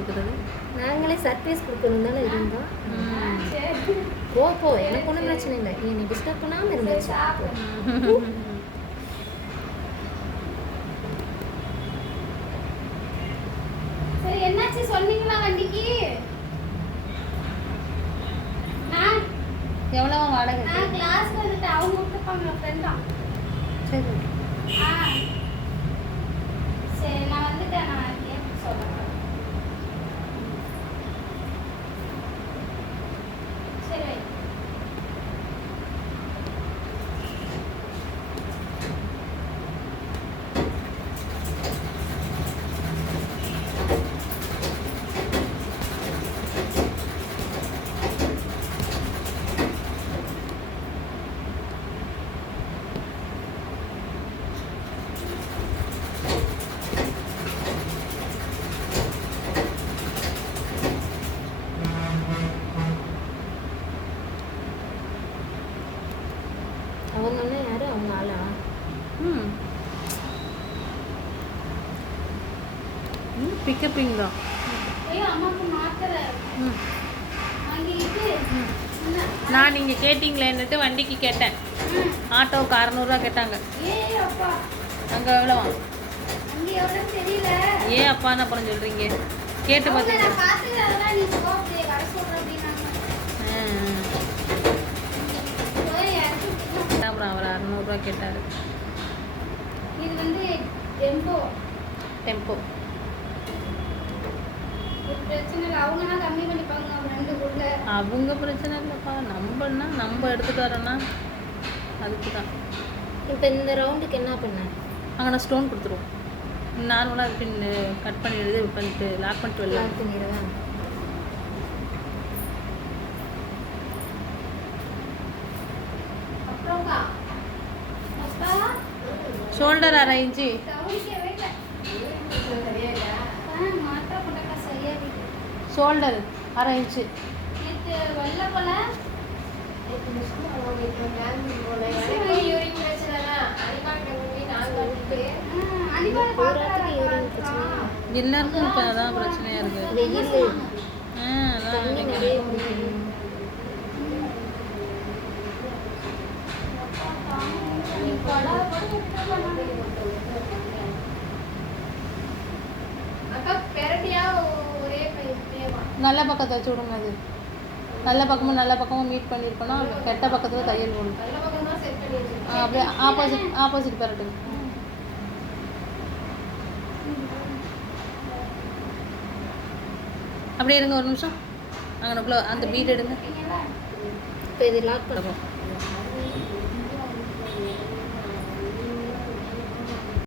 எடுத்துக்கிறது. நாங்களே சர்ப்ரைஸ் கொடுக்கணும் தானே இருந்தோம். போ எனக்கு ஒன்றும் பிரச்சனை இல்லை, நீ டிஸ்டர்ப் பண்ணாமல் இருந்துச்சு. சரி என்னாச்சு சொன்னீங்களா வண்டிக்கு? எவ்வளோ வாடகை? நான் கிளாஸ்க்கு வந்துட்டு அவங்க கொடுத்துப்பாங்க ஃப்ரெண்டா. சரி சரி நான் வந்துட்டேன், நான் கேட்டு சொல்கிறேன். சரி அவங்க அண்ணன் யாரு? அவங்க ஆளா? பிக்கப்பிங் தான். ஐயோ அம்மாவுக்கு மாத்திரை வாங்கிட்டு நான் நீங்கள் கேட்டிங்களேன்னுட்டு வண்டிக்கு கேட்டேன். ஆட்டோவுக்கு 600 கேட்டாங்க. அப்பா அங்கே எவ்வளோவா? அங்கே எவ்வளோ தெரியல. ஏன் அப்பான்னு அப்புறம் சொல்கிறீங்க? கேட்டு பார்த்தீங்களா? நான் பார்த்துட்டு அதெல்லாம் நீ போ அப்படியே வர சொல்கிறேன் அப்படின்னாங்க. அப்புறம் அவர் 600 கேட்டார். இது வந்து டெம்போ. ஒரு பிரச்சனை இல்லை, அவங்கன்னா கம்மி பண்ணிப்பாங்க. அவங்க 2 குள்ள அவங்க பிரச்சனை இல்லைப்பா, நம்ம எடுத்துகிட்டு வரோன்னா அதுக்கு தான். இப்போ இந்த ரவுண்டுக்கு என்ன பண்ண? அங்கே நான் ஸ்டோன் கொடுத்துருவோம். நார்மலாக பின் கட் பண்ணி இது பண்ணிட்டு லாக் பண்ணிட்டு வரலாம். லாக் பண்ணிடுவேன். அப்புறம்க்கா அப்பா ஷோல்டர் 1/2 இன்ச்சு. கவனிக்கவே இல்லை. மாத்திரை போட்டக்கா சரியா இருக்கு. Shoulder 1/2 inch. நேற்று வெள்ளை போல எல்லாருக்கும் இப்போ அதான் பிரச்சனையாக இருக்குது. வெயில் அதான் தண்ணி நிறைய குடிக்கணும். நல்ல பக்கத்தை வச்சு விடுங்க. அது நல்ல பக்கமும் மீட் பண்ணியிருக்கோன்னா கெட்ட பக்கத்தில் தையல் போடணும். அப்படியே ஆப்போசிட் பெரட்டுங்க. அப்படியே இருங்க ஒரு நிமிஷம். அங்கனக்குள்ளே அந்த பீட் எடுங்க. இப்போ இது லாக் பண்ணுவோம்.